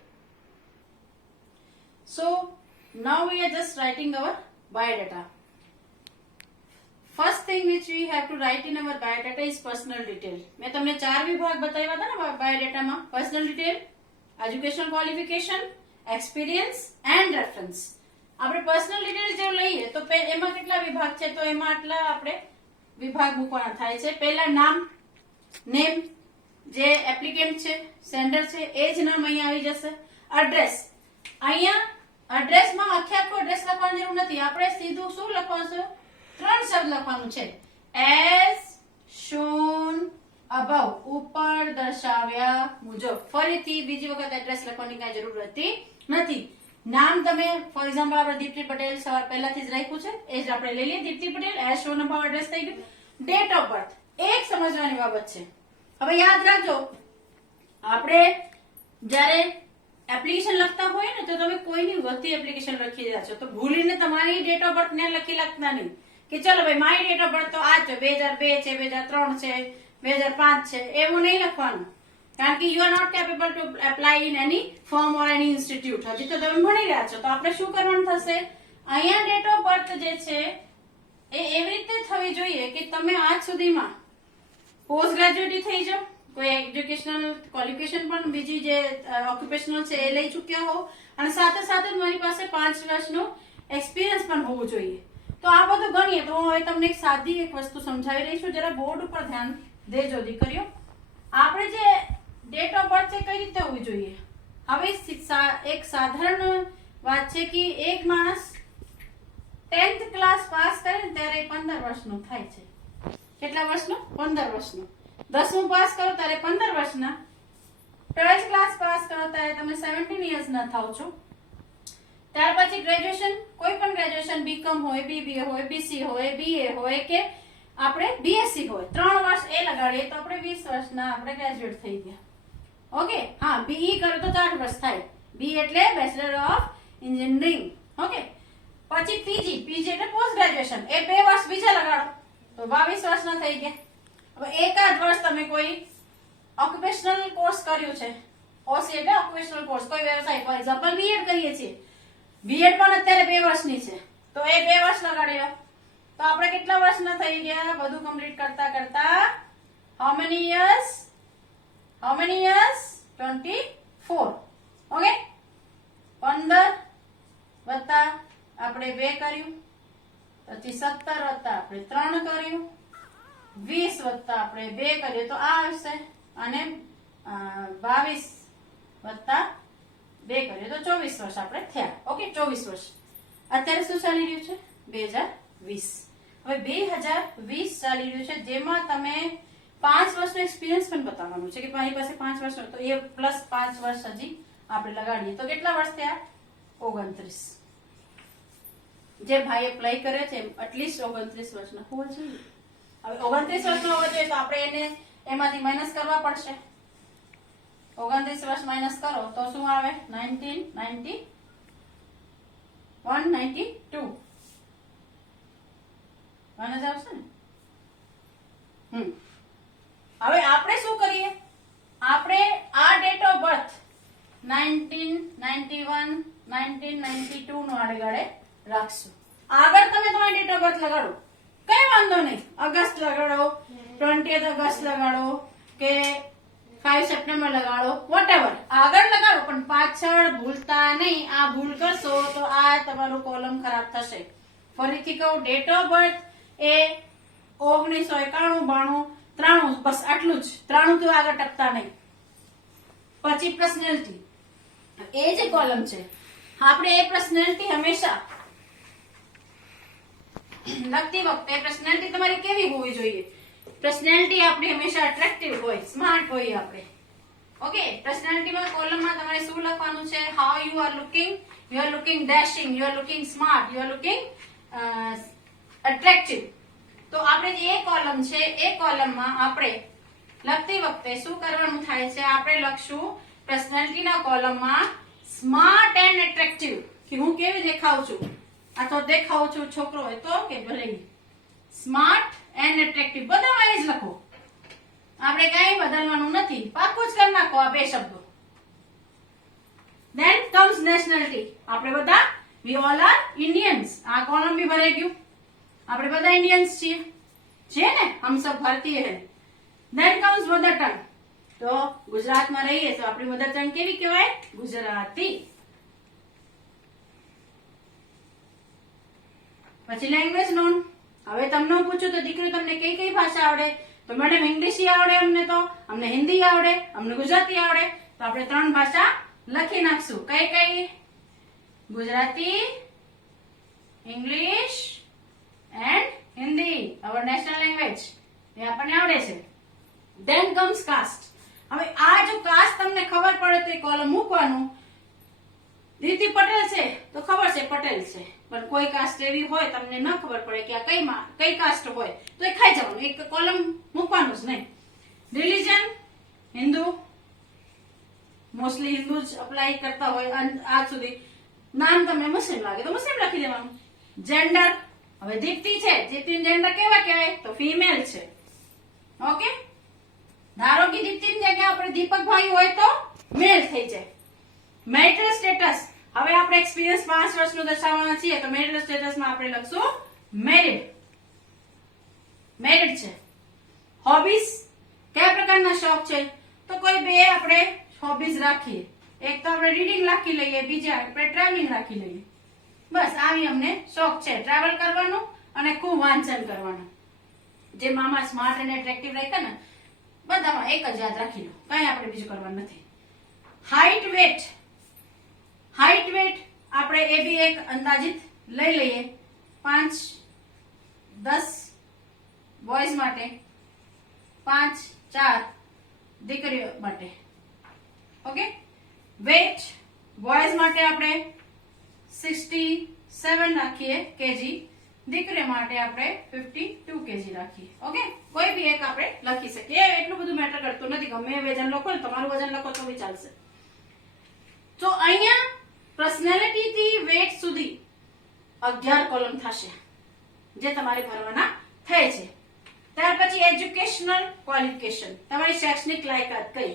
so now we are just writing our biodata first thing which we have to write in our biodata is personal detail મેં તમને 4 વિભાગ બતાવ્યા હતા ને બાયોડેટામાં personal detail education qualification experience and reference આપણે personal detail જો લઈએ તો એમાં કેટલા વિભાગ છે તો એમાં આટલા આપણે વિભાગ મૂકવાના થાય છે પહેલા નામ નેમ જે એપ્લિકેન્ટ છે સેન્ડર છે એ જ નામ અહીંયા આવી જશે એડ્રેસ અહીંયા એડ્રેસમાં આખો એડ્રેસ લખવાની જરૂર નથી. આપણે સીધું શું લખવાનું છે? 3 શબ્દ લખવાનું છે. એઝ શોન અબાઉ, ઉપર દર્શાવ્યા મુજબ. ફરીથી બીજી વખત એડ્રેસ લખવાની કઈ જરૂર રહેતી નથી. નામ તમે ફોર એક્ઝામ્પલ આપણે દીપ્તિ પટેલ સવાર પહેલાથી જ રાખ્યું છે, એ જ આપણે લઈ લઈએ. Deepti Patel as shown about address થઈ ગયું. ડેટ ઓફ બર્થ એક સમજવાની બાબત છે. હવે યાદ રાખજો, આપણે જ્યારે એપ્લિકેશન લખતા હોય ને તો તમે કોઈની વતી એપ્લિકેશન લખી રહ્યા છો તો ભૂલીને તમારી ડેટ ઓફ બર્થ ને લખી લખતા નહીં કે ચલો ભાઈ મારી ડેટ ઓફ બર્થ તો આ છે, 2002 છે, 2003 છે, 2005 છે, એવું નહીં લખવાનું. કારણ કે you are not capable to apply in any firm or any institute. હજી તો તમે ભણી રહ્યા છો તો આપણે શું કરવાનું થશે? અહીંયા ડેટ ઓફ બર્થ જે છે એ એવી રીતે થવી જોઈએ કે તમે આજ સુધીમાં પોસ્ટ ગ્રેજ્યુએટ થઈ જાઓ, કોઈ એજ્યુકેશનલ ક્વોલિફિકેશન પણ બીજી જે ઓક્યુપેશનલ છે એ લઈ ચૂક્યા હો, અને સાથે સાથે તમારી પાસે 5 વર્ષનો એક્સપિરિયન્સ પણ હોવું જોઈએ. તો આ બધું ગણીએ તો હું હવે તમને એક સાદી એક વસ્તુ સમજાવી રહી છું, જરા બોર્ડ ઉપર ધ્યાન દેજો દીકરીઓ. આપણે જે ડેટ ઓફ બર્થ છે કઈ રીતે હોવી જોઈએ? હવે એક સાધારણ વાત છે કે એક માણસ 10th ક્લાસ પાસ કરે ને ત્યારે 15 વર્ષનો થાય છે. કેટલા વર્ષનો? 15 વર્ષનો. 10મું પાસ કરો ત્યારે 15 વર્ષના. 12th ક્લાસ પાસ કરો ત્યારે તમે 17 યર્સ ના થાવ છો. ત્યાર પછી ગ્રેજ્યુએશન, કોઈ પણ ગ્રેજ્યુએશન, બીકોમ હોય, બીબીએ હોય, બીસી હોય, બીએ હોય કે આપણે બીએસસી હોય, 3 વર્ષ એ લગાડીએ તો આપણે 20 વર્ષના આપણે ગ્રેજ્યુએટ થઈ ગયા. ઓકે. હા, બીઈ કરો તો 4 વર્ષ થાય. બી એટલે બેચલર ઓફ એન્જિનિયરિંગ. ઓકે. પછી પીજી એટલે પોસ્ટ ગ્રેજ્યુએશન, એ 2 વર્ષ બીજા લગાડો તો 22 વર્ષના થઈ ગયા. હવે એકાદ વર્ષ તમે કોઈ ઓક્યુપેશનલ કોર્સ કર્યું છે, ઓસી એટલે ઓક્યુપેશનલ કોર્સ, કોઈ વ્યવસાય, ફોર એક્ઝામ્પલ બીએડ કરીએ છીએ, બીએડ પણ અત્યારે 2 વર્ષની છે તો એ 2 વર્ષ લગાડી લો તો આપણે કેટલા વર્ષના થઈ ગયા? બધું કમ્પ્લીટ કરતા કરતા હાઉ મેની યર્સ? 24. ઓકે. 15 વત્તા આપણે 2 કર્યું, પછી 17 વત્તા આપણે 3 કર્યું, 20 વત્તા આપણે 2 કરીએ તો આ આવશે, અને 22 વત્તા 2 કરીએ તો 24 વર્ષ આપણે થયા. ઓકે, 24 વર્ષ. અત્યારે શું ચાલી રહ્યું છે? 2020. હવે 2020 ચાલી રહ્યું છે, જેમાં તમે 5 વર્ષનો એક્સપિરિયન્સ પણ બતાવવાનું છે કે મારી પાસે 5 વર્ષનો, તો એ પ્લસ 5 વર્ષ હજી આપણે લગાડીએ તો કેટલા વર્ષ થયા? 29. જે ભાઈ એપ્લાય કરે છે એટલીસ્ટ 29 વર્ષના હોવા જોઈએ. હવે 29 વર્ષનો હોવો જોઈએ તો આપણે એને એમાંથી માઇનસ કરવા પડશે. 29 વર્ષ માઇનસ કરો તો શું આવે? 1991, 92 માઇનસ આવશે ને. હવે આપણે શું કરીએ? આપણે આ ડેટ ઓફ બર્થ 1991, 1992 નો આડે રાખશું. આગળ તમે તમારી ડેટ ઓફ બર્થ લગાડો, કઈ વાંધો નહીં. ઓગસ્ટ લગાડો, 20th ઓગસ્ટ લગાડો કે 5 સપ્ટેમ્બર લગાડો, વોટેવર આગળ લગાડો, પણ પાછળ ભૂલતા નહીં. આ ભૂલ કરશો તો આ તમારું કોલમ ખરાબ થશે. ફરીથી કહું, ડેટ ઓફ બર્થ એ 1991, 92, 93, બસ આટલું જ. 93 તો આગળ ટકતા નહીં. પછી પર્સનાલિટી, એ જે કોલમ છે આપણે એ પર્સનાલિટી હંમેશા લખતી વખતે પર્સનાલિટી તમારી કેવી હોવી જોઈએ? પર્સનાલિટી આપણી હંમેશા એટ્રેક્ટિવ હોય, સ્માર્ટ હોય આપણે. ઓકે. પર્સનાલિટીમાં કોલમમાં તમારે શું લખવાનું છે? How you are looking, you are looking dashing, you are looking smart, you are looking attractive. તો આપણે જે કોલમ છે એ કોલમમાં આપણે લખતી વખતે શું કરવાનું થાય છે? આપણે લખશું પર્સનાલિટીના કોલમમાં સ્માર્ટ એન્ડ એટ્રેક્ટિવ, કે હું કેવી દેખાઉં છું, અથવા દેખાઉં છું છોકરો હોય તો કે ભલે સ્માર્ટ એન્ડ એટ્રેક્ટિવ બધામાં એ જ લખો. આપણે કઈ બદલવાનું નથી, પાકું જ કરી નાખો આ 2 શબ્દો. Then comes nationality. આપણે બધા we all are Indians. આ કોલમ બી ભરાઈ ગયું. આપણે બધા ઇન્ડિયન્સ છીએ, છે ને? હમ સબ ભારતીય હૈ. Then comes mother tongue. તો ગુજરાતમાં રહીએ તો આપણી મધર ટંગ કેવી કહેવાય? ગુજરાતી. પછી લેંગ્વેજ નોન. હવે તમને હું પૂછું તો દીકરી તમને કઈ કઈ ભાષા આવડે? તો મેડમ ઇંગ્લિશ આવડે, અમને હિન્દી આવડે, અમને ગુજરાતી આવડે. તો આપણે 3 ભાષા લખી નાખશું. કઈ કઈ? Gujarati, English and Hindi, our national language, એ આપણને આવડે છે. Then comes caste. હવે આ જો કાસ્ટ તમને ખબર પડે તો એ કોલમ મૂકવાનું. દીતિ પટેલ છે તો ખબર છે પટેલ છે, પણ કોઈ કાસ્ટ એવી હોય તમને ન ખબર પડે કે આ કઈ કાસ્ટ હોય તો એ ખાઈ જવાનું, એક કોલમ મૂકવાનું જ નહીં. રિલીજન હિન્દુ, મોસ્ટલી હિન્દુ જ અપ્લાય કરતા હોય આજ સુધી. નામ તમને મુસ્લિમ લાગે તો મુસ્લિમ લખી દેવાનું. જેન્ડર, હવે દીપ્તિ છે, દીપ્તિનું જેન્ડર કેવા કહેવાય તો ફિમેલ છે. ઓકે, ધારો કે દીપ્તિની જગ્યાએ આપણે દીપકભાઈ હોય તો મેલ થઈ જાય. મેરિટલ સ્ટેટસ, હવે આપણે એક્સપિરિયન્સ 5 વર્ષનું દર્શાવવાના છીએ તો મેરિટલ સ્ટેટસમાં આપણે લખશું મેરિડ, મેરિડ છે. હોબીઝ, કયા પ્રકારના શોખ છે તો કોઈ બે આપણે હોબીઝ રાખીએ. એક તો આપણે રીડિંગ રાખી લઈએ, બીજા આપણે ટ્રાવેલિંગ રાખી લઈએ. બસ આવી અમને શોખ છે, ટ્રાવેલ કરવાનું અને ખૂબ વાંચન કરવાનું. જે મામા સ્માર્ટ અને એટ્રેક્ટિવ રાખ્યા ને બધામાં એક જ યાદ રાખી લો, કઈ આપણે બીજું કરવાનું નથી. હાઈટ વેટ, હાઈટ વેટ આપણે એ બી એક અંદાજિત લઈ લઈએ. 5, 10 બોયઝ માટે, 5, 4 દીકરીઓ માટે. ઓકે, વેટ બોયઝ માટે આપણે 67 રાખીએ કેજી, દીકરીઓ માટે આપણે 52 કેજી રાખીએ. ઓકે, કોઈ બી એક આપણે લખી શકીએ, એટલું બધું મેટર કરતું નથી. ગમે વજન લખો, તમારું વજન લખો તો બી ચાલશે. તો અહીંયા પર્સનાલિટી થી વેટ સુધી 11 કોલમ થશે જે તમારે ભરવાના થાય છે. ત્યાર પછી એજ્યુકેશનલ ક્વોલિફિકેશન, તમારી શૈક્ષણિક લાયકાત કઈ,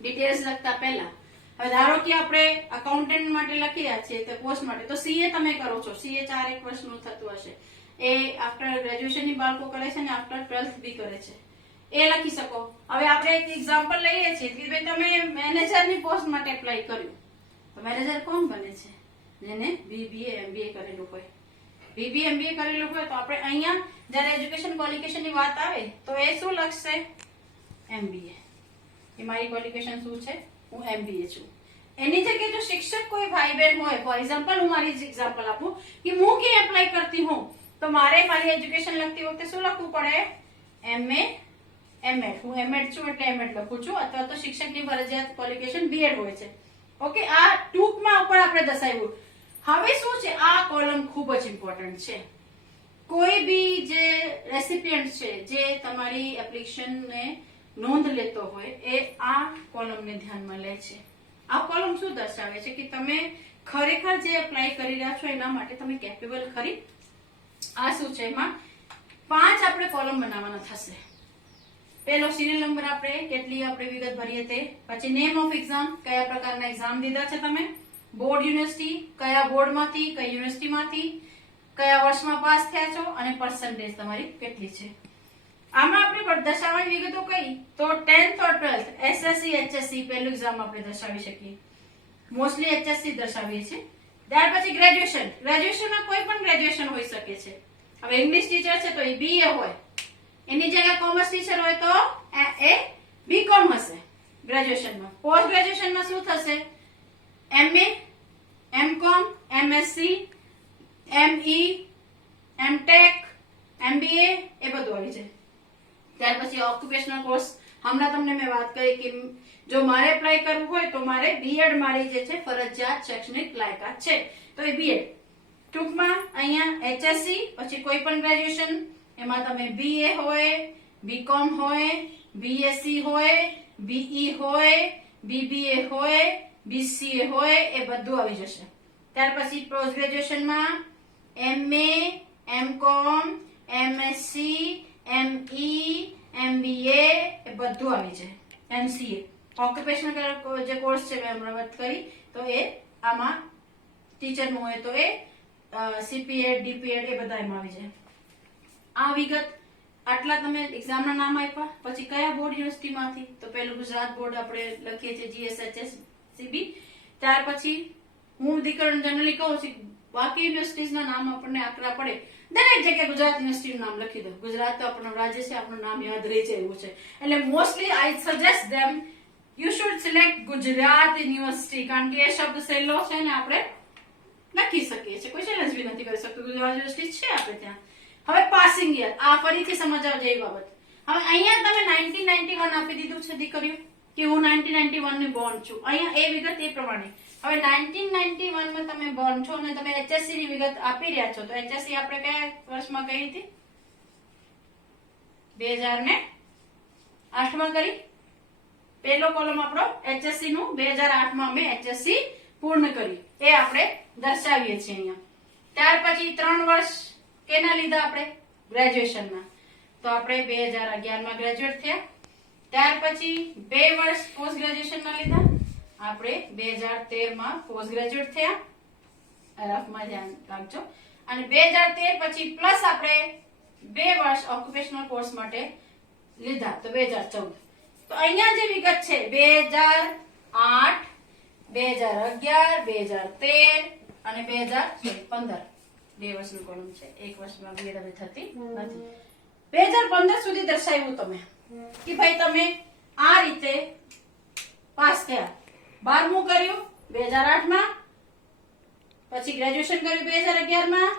ડિટેલ્સ લખતા પહેલા. હવે ધારો કે આપણે અકાઉન્ટન્ટ માટે લખી રહ્યા છીએ તો પોસ્ટ માટે તો સીએ તમે કરો છો, સીએ 4 વર્ષનું થતું હશે, એ આફ્ટર ગ્રેજ્યુએશન ની બાળકો કરે છે ને આફ્ટર 12th બી કરે છે, એ લખી શકો. હવે આપણે એક એક્ઝામ્પલ લઈએ છીએ કે ભાઈ તમે મેનેજરની પોસ્ટ માટે એપ્લાય કર્યું તો મેનેજર કોણ બને છે, જેને બીબીએ એમબીએ કરેલું હોય. બીબીએ એમબીએ કરેલું હોય તો આપણે અહીંયા જ્યારે એજ્યુકેશન ક્વોલિફિકેશન ની વાત આવે તો એ શું લખશે, એમબીએ. એ મારી ક્વોલિફિકેશન શું છે, હું એમબીએ છું. એની જગ્યાએ જો શિક્ષક કોઈ ભાઈ બહેન હોય, ફોર એક્ઝામ્પલ હું મારી જ એક્ઝામ્પલ આપું કે હું કે એપ્લાય કરતી હું તો મારે મારી એજ્યુકેશન લખતી વખતે શું લખવું પડે, એમએ એમએડ. હું એમએડ છું એટલે એમએડ લખું છું, અથવા તો શિક્ષકની ફરજિયાત ક્વોલિફિકેશન બીએડ હોય છે. ઓકે, આ ટૂંકમાં ઉપર આપણે દર્શાવ્યું. હવે શું છે, આ કોલમ ખૂબ જ ઇમ્પોર્ટન્ટ છે. કોઈ બી જે રેસિપિયન્ટ છે જે તમારી એપ્લિકેશનને નોંધ લેતો હોય એ આ કોલમને ધ્યાનમાં લે છે. આ કોલમ શું દર્શાવે છે કે તમે ખરેખર જે એપ્લાય કરી રહ્યા છો એના માટે તમે કેપેબલ ખરી. આ શું છે, એમાં 5 આપણે કોલમ બનાવવાના થશે. પહેલો સિરિયલ નંબર આપણે કેટલી આપણે વિગત ભરીએ તે, પછી નેમ ઓફ એક્ઝામ, કયા પ્રકારના એક્ઝામ દીધા છે તમે, બોર્ડ યુનિવર્સિટી, કયા બોર્ડમાંથી કઈ યુનિવર્સિટીમાંથી, કયા વર્ષમાં પાસ થયા છો અને પર્સન્ટેજ તમારી કેટલી છે. આમાં આપણે દર્શાવવાની વિગતો કઈ તો 10th or 12th SSC HSC પહેલું એક્ઝામ આપણે દર્શાવી શકીએ, મોસ્ટલી એચએસસી દર્શાવીએ છીએ. ત્યાર પછી ગ્રેજ્યુએશન, ગ્રેજ્યુએશનમાં કોઈ પણ ગ્રેજ્યુએશન હોઈ શકે છે. હવે ઇંગ્લિશ ટીચર છે તો એ બીએ હોય, એની જગ્યાએ કોમર્સ ટીચર હોય તો એ બીકોમ હશે ગ્રેજ્યુએશનમાં. પોસ્ટ ગ્રેજ્યુએશનમાં શું થશે, MA, MCom, MSc, ME, MTech, MBA એ બધું આવી જાય. ત્યાર પછી ઓક્યુપેશનલ કોર્સ, હમણાં તમને મેં વાત કરી કે જો મારે એપ્લાય કરવું હોય તો મારે બીએડ મારી જે છે ફરજિયાત શૈક્ષણિક લાયકાત છે તો એ બીએડ. ટૂંકમાં અહીંયા એચએસસી પછી કોઈ પણ ગ્રેજ્યુએશન, એમાં તમે બીએ હોય, બીકોમ હોય, બીએસસી હોય, બીઈ હોય, બીબીએ હોય, બીસીએ હોય, એ બધું આવી જશે. ત્યાર પછી પોસ્ટ ગ્રેજ્યુએશનમાં MA, MCom, MSc, ME, MBA એ બધું આવી જાય. એમસીએ ઓક્યુપેશનલ જે કોર્સ છે મેં હમણાં વાત કરી તો એ આમાં ટીચરનું હોય તો એ સીપીએડ, ડીપીએડ એ બધા એમાં આવી જાય. આ વિગત આટલા તમે એક્ઝામના નામ આપ્યા. પછી કયા બોર્ડ યુનિવર્સિટીમાંથી તો પેલું ગુજરાત બોર્ડ આપણે લખીએ છીએ જીએસએચએસસીબી. ત્યાર પછી હું દીકરીને જનરલી કહું છું બાકી યુનિવર્સિટીઝના નામ આપણને આકરા પડે, દરેક જગ્યાએ ગુજરાત યુનિવર્સિટીનું નામ લખી દો. ગુજરાત તો આપણું રાજ્ય છે, આપણું નામ યાદ રહી જાય એવું છે. એટલે mostly I suggest them you should select Gujarat university, કારણ કે એ શબ્દ સહેલો છે ને આપણે લખી શકીએ છીએ, કોઈ ચેલેન્જ બી નથી કરી શકતું, યુનિવર્સિટી છે આપણે ત્યાં. હવે પાસિંગ યર, આ ફરીથી સમજવા જેવી બાબત. હવે અહીંયા તમે 1991 આપી દીધું છે દીકરીઓ કે હું 1991 ની બોર્ન છું. અહીંયા એ વિગત એ પ્રમાણે. હવે 1991 માં તમે બોર્ન છો અને તમે HSC ની વિગત આપી રહ્યા છો, તો HSC આપણે કયા વર્ષમાં કરી હતી? 2008 માં કરી. પહેલો કોલમ આપણો HSC નું 2008 માં અમે HSC પૂર્ણ કરી, એ આપણે દર્શાવીએ છીએ અહીંયા. ત્યાર પછી 3 વર્ષ કેના લીધા આપણે? ગ્રેજ્યુએશનમાં. તો આપણે 2011 માં ગ્રેજ્યુએટ થયા. ત્યાર પછી 2 વર્ષ પોસ્ટ ગ્રેજ્યુએશન ના લીધા, આપણે 2013 માં પોસ્ટ ગ્રેજ્યુએટ થયા. રફમાં ધ્યાન રાખજો. અને 2013 પછી પ્લસ આપણે 2 વર્ષ ઓક્યુપેશનલ કોર્સ માટે લીધા, તો 2014. તો અહીંયા જે વિગત છે 2008, 2011, 2013 અને 2015, 2 વર્ષનું કોલમ છે, 1 વર્ષમાં બે થતી નથી. 2015 સુધી દર્શાવ્યું તમે કે ભાઈ તમે આ રીતે પાસ થયા. 12મું કર્યું 2008 માં, પછી ગ્રેજ્યુએશન કર્યું 2011 માં,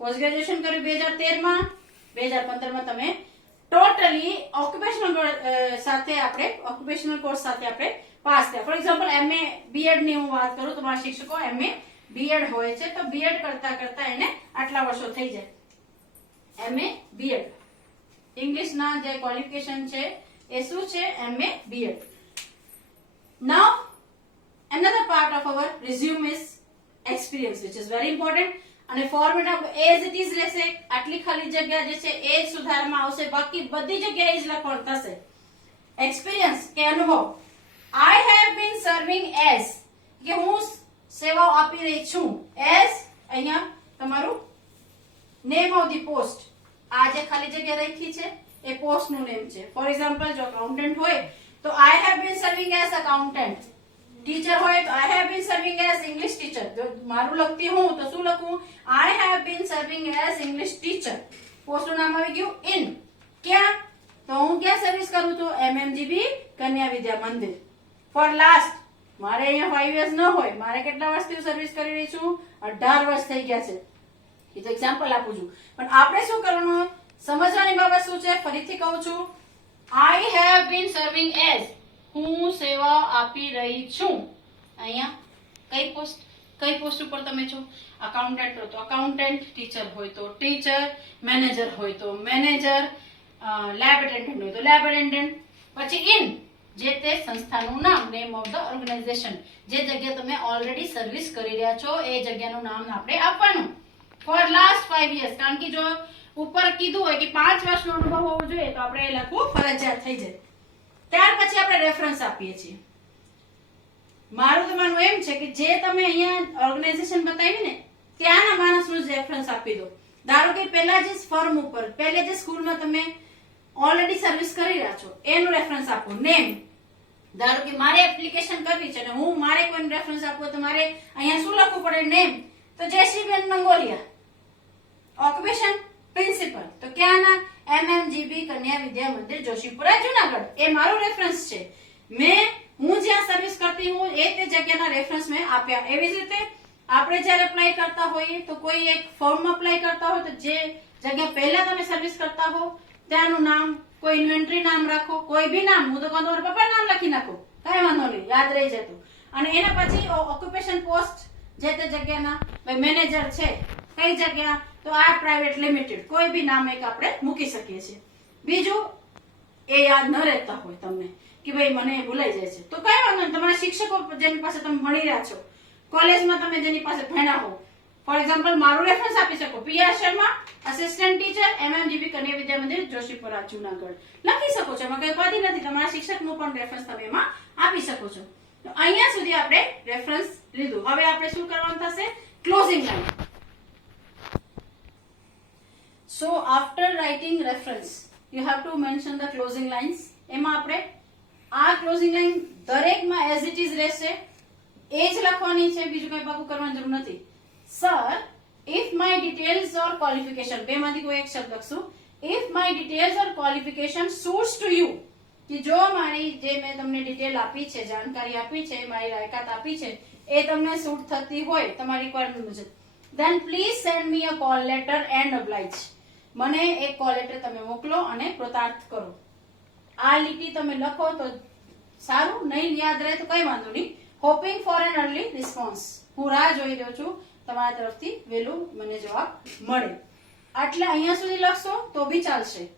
પોસ્ટ ગ્રેજ્યુએશન કર્યું 2013 માં, 2015 માં તમે ટોટલી ઓક્યુપેશનલ સાથે આપણે ઓક્યુપેશનલ કોર્સ સાથે આપણે પાસ થયા. ફોર એક્ઝામ્પલ MA BEd ની હું વાત કરું તો મારા શિક્ષકો MA BEd હોય છે, તો BEd કરતા કરતા એને આટલા વર્ષો થઈ જાય. MA BEd ઇંગ્લિશ ના જે ક્વોલિફિકેશન છે એ શું છે? MA BEd. Now another part of our resume is experience, which is very important. અને ફોર્મેટ આપણું એઝ ઇટ ઇઝ રહેશે. આટલી ખાલી જગ્યા જે છે એ જ સુધારમાં આવશે, બાકી બધી જગ્યાએ જ લખવાનું થશે. એક્સપિરિયન્સ કે અનુભવ. આઈ હેવ બીન સર્વિંગ એઝ, કે હું સેવાઓ આપી રહી છું. એઝ અહીંયા તમારું નેમ ઓફ ધી પોસ્ટ, આ જે ખાલી જગ્યા રાખી છે એ પોસ્ટ નું નેમ છે. ફોર એક્ઝામ્પલ જો અકાઉન્ટન્ટ હોય તો I have been serving as accountant. Teacher હોય તો I have been serving as English teacher. જો મારું લખતી હું તો શું લખું? I have been serving as English teacher. પોસ્ટનું નામ આવી ગયું ઇન. ક્યાં? તો હું ક્યાં સર્વિસ કરું છું? MMGB કન્યા વિદ્યા મંદિર. ફોર લાસ્ટ, મારે અહીંયા 5 years ન હોય, મારે કેટલા વર્ષથી સર્વિસ કરી રહી છું? 18 વર્ષ થઈ ગયા છે. એ તો એક્ઝામ્પલ આપું છું, પણ આપણે શું કરવાનું? સમજવાની બાબત શું છે? ફરીથી કહું છું, આઈ હેવ બીન સર્વિંગ એઝ, હું સેવા આપી રહી છું. અહીંયા કઈ પોસ્ટ ઉપર તમે છો? અકાઉન્ટન્ટ હોય તો અકાઉન્ટન્ટ, ટીચર હોય તો ટીચર, મેનેજર હોય તો મેનેજર, લેબ એટેન્ડન્ટ હોય તો લેબ એટેન્ડન્ટ. પછી ઇન, જે તે સંસ્થાનું નામ, નેમ ઓફ ધ ઓર્ગેનાઇઝેશન, જે જગ્યા તમે ઓલરેડી સર્વિસ કરી રહ્યા છો એ જગ્યાનું નામ આપણે આપવાનું. ફોર લાસ્ટ 5 years, કારણ કે જો ઉપર કીધું હોય કે 5 વર્ષનો અનુભવ હોવો જોઈએ તો આપણે એ લખવું ફરજિયાત થઈ જાય. ત્યાર પછી આપણે રેફરન્સ આપીએ છીએ. મારું તો માનવું એમ છે કે જે તમે અહીંયા ઓર્ગેનાઇઝેશન બતાવી ને ત્યાંના માણસનું જ રેફરન્સ આપી દો. ધારો કે પહેલા જે ફર્મ ઉપર, પહેલે જે સ્કૂલમાં તમે ઓલરેડી સર્વિસ કરી રહ્યા છો એનું રેફરન્સ આપો. નેમ, ધારો કે મારે એપ્લિકેશન કરવી છે અને હું મારે કોઈ રેફરન્સ આપવું તો મારે અહીંયા શું લખવું પડે? નેમ. તો જયશ્રીબેન મંગોલિયા. ઓક્યુપેશન પ્રિન્સિપલ, તો ક્યાંના? MMGB કન્યા વિદ્યા મંદિર, જોશીપુરા, જુનાગઢ. એ મારું રેફરન્સ છે. હું જ્યાં સર્વિસ કરતી હું એ તે જગ્યાના રેફરન્સ મેં આપ્યા. એવી જ રીતે આપણે જ્યારે અપ્લાય કરતા હોઈએ તો કોઈ એક ફોર્મ અપ્લાય કરતા હોય તો જે જગ્યા પહેલા તમે સર્વિસ કરતા હો ત્યાંનું નામ, કોઈ ઇન્વેન્ટરી નામ રાખો, કોઈ બી નામ. હું તો કહું તમારા પપ્પા નામ લખી નાખો, કઈ વાંધો નહીં, યાદ રહી જતું. અને એના પછી ઓક્યુપેશન પોસ્ટ જે તે જગ્યાના, ભાઈ મેનેજર છે કઈ જગ્યા, તો આ પ્રાઇવેટ લિમિટેડ, કોઈ બી નામ એક આપણે મૂકી શકીએ છીએ. બીજું, એ યાદ ન રહેતા હોય તમને કે ભાઈ મને ભૂલાઈ જાય છે, તો કઈ વાંધો નહીં. તમારા શિક્ષકો જેની પાસે તમે ભણી રહ્યા છો, કોલેજમાં તમે જેની પાસે ભણ્યા હો, ફોર એક્ઝામ્પલ મારું રેફરન્સ આપી શકો. PR Sharma, assistant teacher, MMGB કન્યા વિદ્યા મંદિર, જોશીપુરા, જુનાગઢ લખી શકો છો. એમાં કઈ ઉપાધિ નથી. તમારા શિક્ષકનું પણ રેફરન્સ તમે એમાં આપી શકો છો. તો અહીંયા સુધી આપણે રેફરન્સ લીધું. હવે આપણે શું કરવાનું થશે? Closing line. So after writing reference, you have to mention the closing lines. એમાં આપણે આ ક્લોઝિંગ લાઈન દરેકમાં એઝ ઇટ ઇઝ રહેશે, એ જ લખવાની છે, બીજું કઈ પાકું કરવાની જરૂર નથી. Sir, if my details or qualification, બે માંથી કોઈ એક શબ્દ લખશું. if my details or qualification suits to you, કે જો મારી જે મેં તમને ડિટેલ આપી છે, જાણકારી આપી છે, મારી લાયકાત આપી છે એ તમને સૂટ થતી હોય તમારી રિક્વાયરમેન્ટ મુજબ, then please send me a call letter and oblige. મને એક કોલ લેટર તમે મોકલો અને કૃતાર્થ કરો. આ લીટી તમે લખો તો સારું, નહીં યાદ રહે તો કઈ વાંધો નહીં. Hoping for an early response. હું રાહ જોઈ રહ્યો છું તમારા તરફથી વહેલું મને જવાબ મળે. આટલે અહીંયા સુધી લખશો તો બી ચાલશે.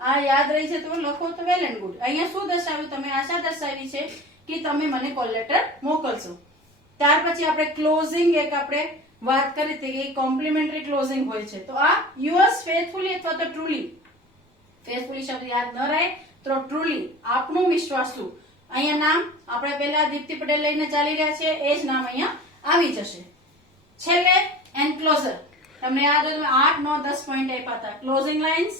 આ યાદ રહી છે તો લખો તો વેલ એન્ડ ગુડ. અહીંયા શું દર્શાવ્યું? તમે આશા દર્શાવી છે કે તમે મને કોલ લેટર મોકલશો. ત્યાર પછી આપણે ક્લોઝિંગ એક આપણે વાત કરી હતી કે કોમ્પ્લિમેન્ટરી ક્લોઝિંગ હોય છે. તો આ yours faithfully અથવા તો ટ્રુલી, ફેથફુલી શબ્દ યાદ ન રહે તો ટ્રુલી, આપનું વિશ્વાસુ. અહીંયા નામ આપણે પહેલા દીપ્તિ પટેલ લઈને ચાલી રહ્યા છે, એ જ નામ અહીંયા આવી જશે. છેલ્લે એન્ક્લોઝર. તમને યાદ હોય તો 8, 9, 10 પોઈન્ટ આપ્યા હતા. Closing lines,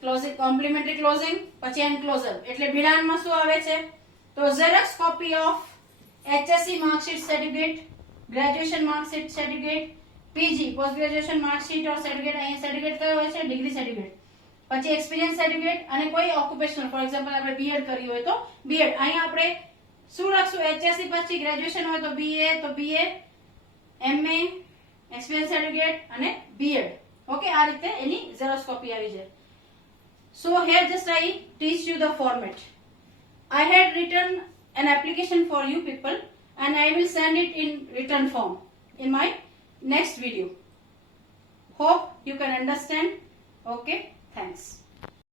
closing, complimentary closing, પછી એન્ક્લોઝર. એટલે ભિડાણમાં શું આવે છે? તો xerox copy of HSC marksheet certificate, graduation marksheet certificate, PG post graduation marksheet or certificate. અહીંયા સર્ટિફિકેટ કયો હોય છે? Degree certificate. પછી એક્સપિરિયન્સ સર્ટિફિકેટ અને કોઈ ઓક્યુપેશનલ, ફોર એક્ઝામ્પલ આપણે બીએડ કર્યું હોય તો બીએડ. અહીંયા આપણે શું લખશું? HSC પછી ગ્રેજ્યુએશન હોય તો BA, તો BA, MA, એક્સપિરિયન્સ સર્ટિફિકેટ અને બીએડ. ઓકે, આ રીતે એની ઝેરોક્સ કોપી આવી જાય. So here just I teach you the format. I had written an application for you people and I will send it in written form in my next video. Hope you can understand. Okay, thanks.